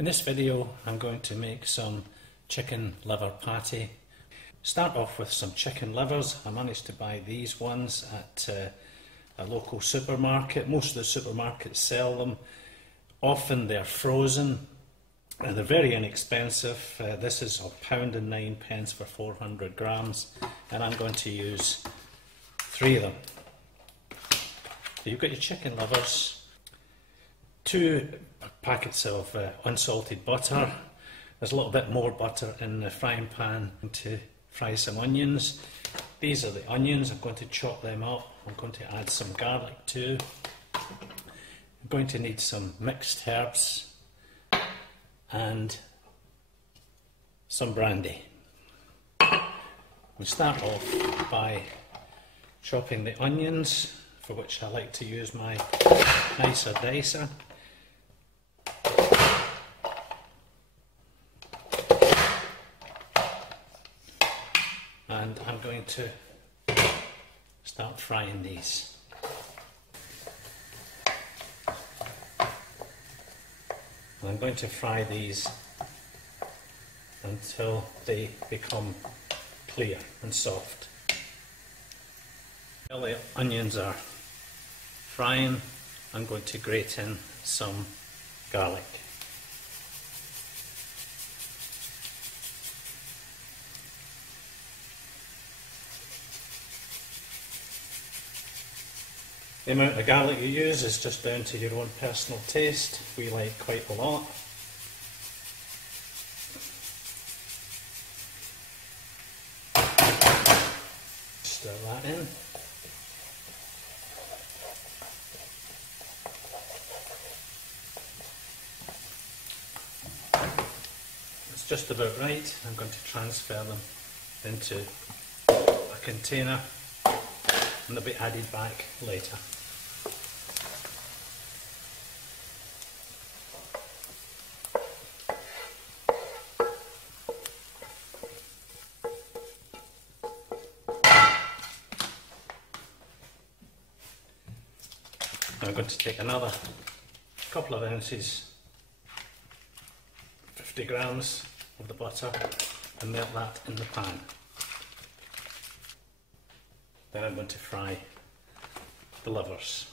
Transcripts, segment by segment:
In this video I'm going to make some chicken liver patty. Start off with some chicken livers. I managed to buy these ones at a local supermarket. Most of the supermarkets sell them. Often they're frozen and they're very inexpensive. This is £1.09 for 400 grams and I'm going to use 3 of them. So you've got your chicken livers, 2 packets of unsalted butter. There's a little bit more butter in the frying pan to fry some onions. These are the onions. I'm going to chop them up. I'm going to add some garlic too. I'm going to need some mixed herbs and some brandy. We start off by chopping the onions, for which I like to use my nicer dicer. And I'm going to start frying these. And I'm going to fry these until they become clear and soft. While the onions are frying, I'm going to grate in some garlic. The amount of garlic you use is just down to your own personal taste. We like quite a lot. Stir that in. It's just about right. I'm going to transfer them into a container and they'll be added back later. I'm going to take another couple of ounces, 50 grams of the butter, and melt that in the pan. Then I'm going to fry the livers.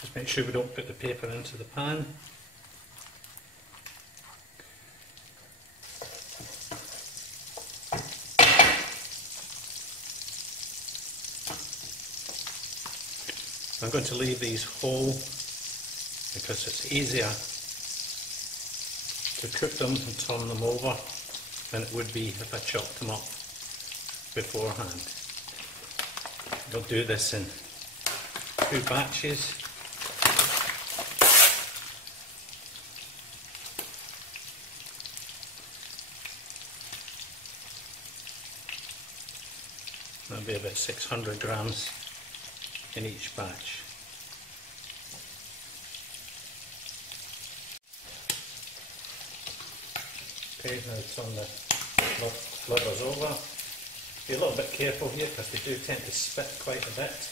Just make sure we don't put the paper into the pan. I'm going to leave these whole because it's easier to cook them and turn them over than it would be if I chopped them up beforehand. I'll do this in 2 batches. That'll be about 600 grams in each batch. Okay, now turn the livers over. Be a little bit careful here because they do tend to spit quite a bit.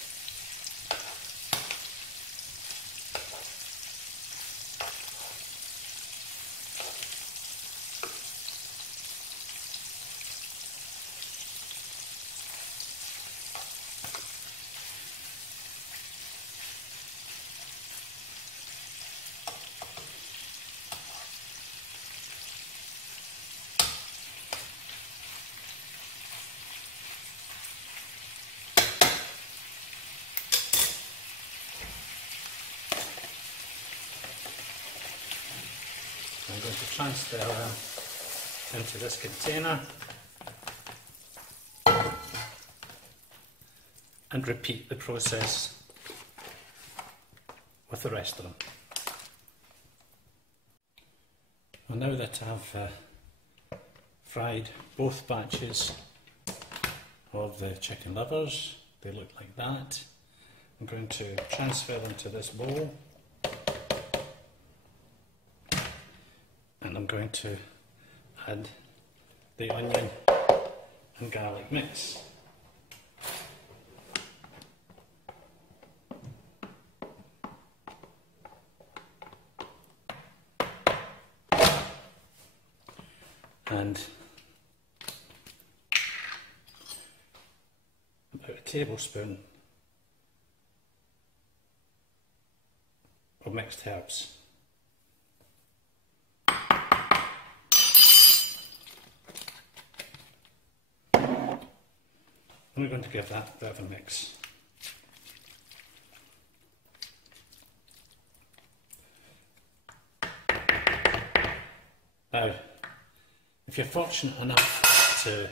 I'm going to transfer them into this container and repeat the process with the rest of them. Well, now that I've fried both batches of the chicken livers, they look like that. I'm going to transfer them to this bowl. And I'm going to add the onion and garlic mix. and about a tablespoon of mixed herbs. And we're going to give that a bit of a mix. Now, if you're fortunate enough to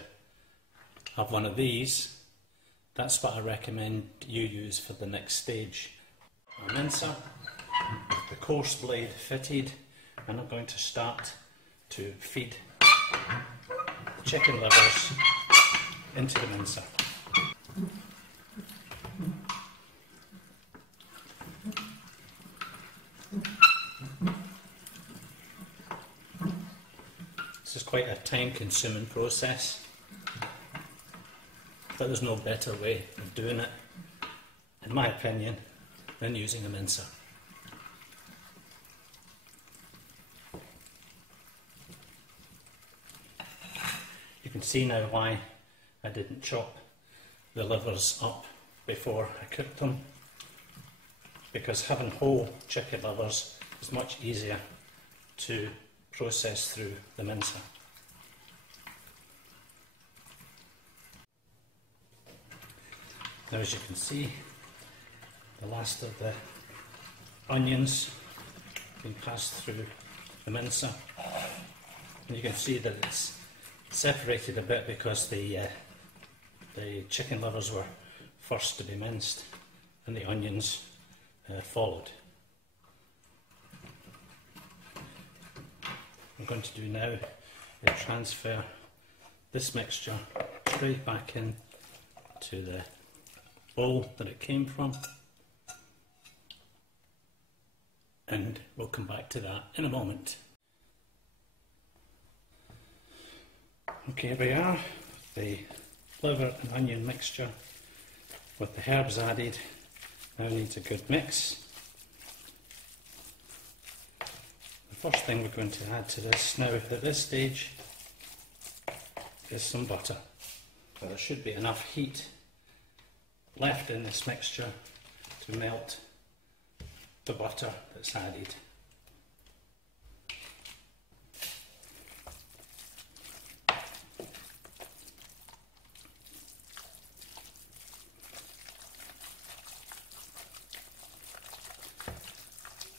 have one of these, that's what I recommend you use for the next stage. A mincer with the coarse blade fitted, and I'm going to start to feed the chicken livers into the mincer. This is quite a time-consuming process, but there's no better way of doing it, in my opinion, than using a mincer. You can see now why I didn't chop the livers up before I cooked them, because having whole chicken livers is much easier to process through the mincer. Now, as you can see, the last of the onions being passed through the mincer, and you can see that it's separated a bit because the chicken livers were first to be minced and the onions followed. What I'm going to do now is transfer this mixture straight back in to the bowl that it came from, and we'll come back to that in a moment. Okay, here we are, the liver and onion mixture with the herbs added. Now needs a good mix. The first thing we're going to add to this now at this stage is some butter. So there should be enough heat left in this mixture to melt the butter that's added.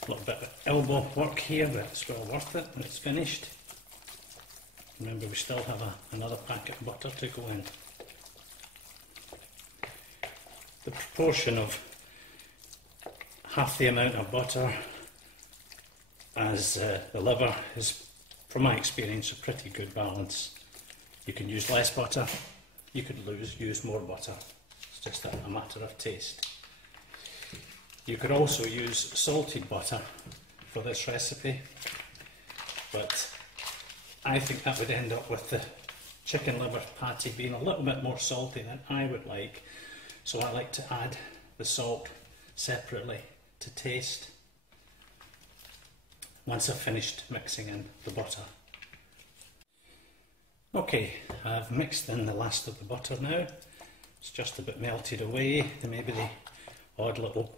A little bit of elbow work here, but it's well worth it when it's finished. Remember, we still have another packet of butter to go in. The proportion of half the amount of butter as the liver is, from my experience, a pretty good balance. You can use less butter, you could use more butter. It's just a matter of taste. You could also use salted butter for this recipe, but I think that would end up with the chicken liver patty being a little bit more salty than I would like, so I like to add the salt separately to taste once I've finished mixing in the butter. Okay, I've mixed in the last of the butter now. It's just a bit melted away. There may be the odd little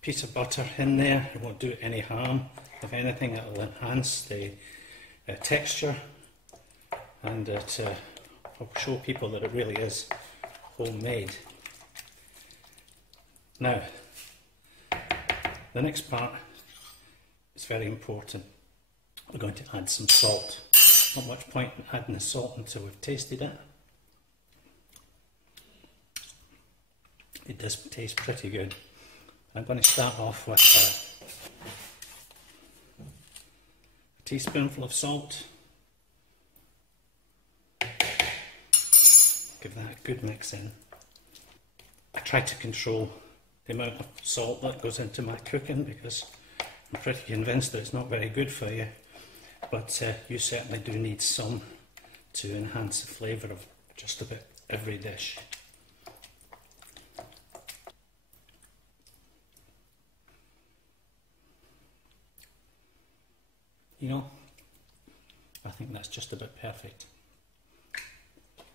piece of butter in there. It won't do it any harm. If anything, it will enhance the texture, and it will show people that it really is homemade. Now, the next part is very important. We're going to add some salt. Not much point in adding the salt until we've tasted it. It does taste pretty good. I'm going to start off with a teaspoonful of salt. Give that a good mix in. I try to control the amount of salt that goes into my cooking because I'm pretty convinced that it's not very good for you, but you certainly do need some to enhance the flavour of just about every dish. You know, I think that's just about perfect.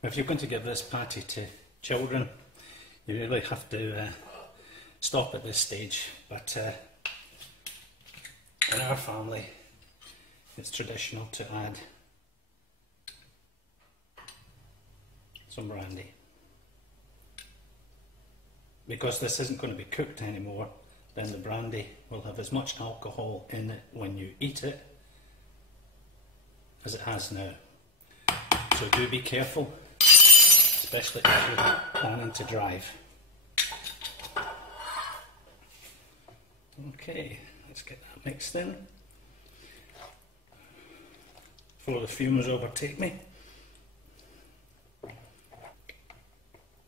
If you're going to give this patty to children, you really have to stop at this stage, but in our family it's traditional to add some brandy. Because this isn't going to be cooked anymore, then the brandy will have as much alcohol in it when you eat it as it has now. So do be careful, especially if you're planning to drive. Okay, let's get that mixed in before the fumes overtake me.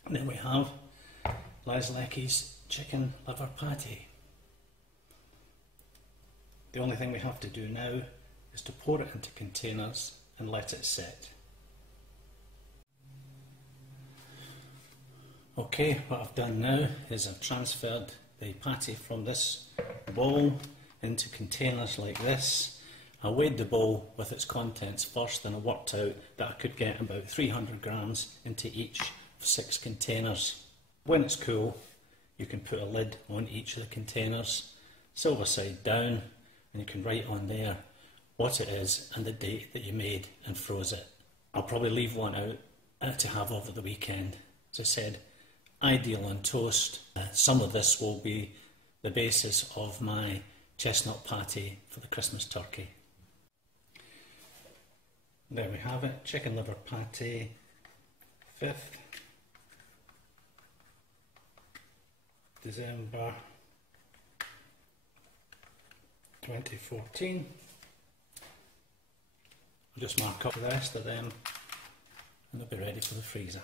And then we have Leckie's chicken liver patty. The only thing we have to do now is to pour it into containers and let it set. Okay, what I've done now is I've transferred the patty from this bowl into containers like this. I weighed the bowl with its contents first, and I worked out that I could get about 300 grams into each of 6 containers. When it's cool, you can put a lid on each of the containers, silver side down, and you can write on there what it is and the date that you made and froze it. I'll probably leave one out to have over the weekend. As I said, ideal on toast. Some of this will be the basis of my chestnut patty for the Christmas turkey. There we have it, chicken liver patty, 5th December 2014. I'll just mark up the rest of them and they'll be ready for the freezer.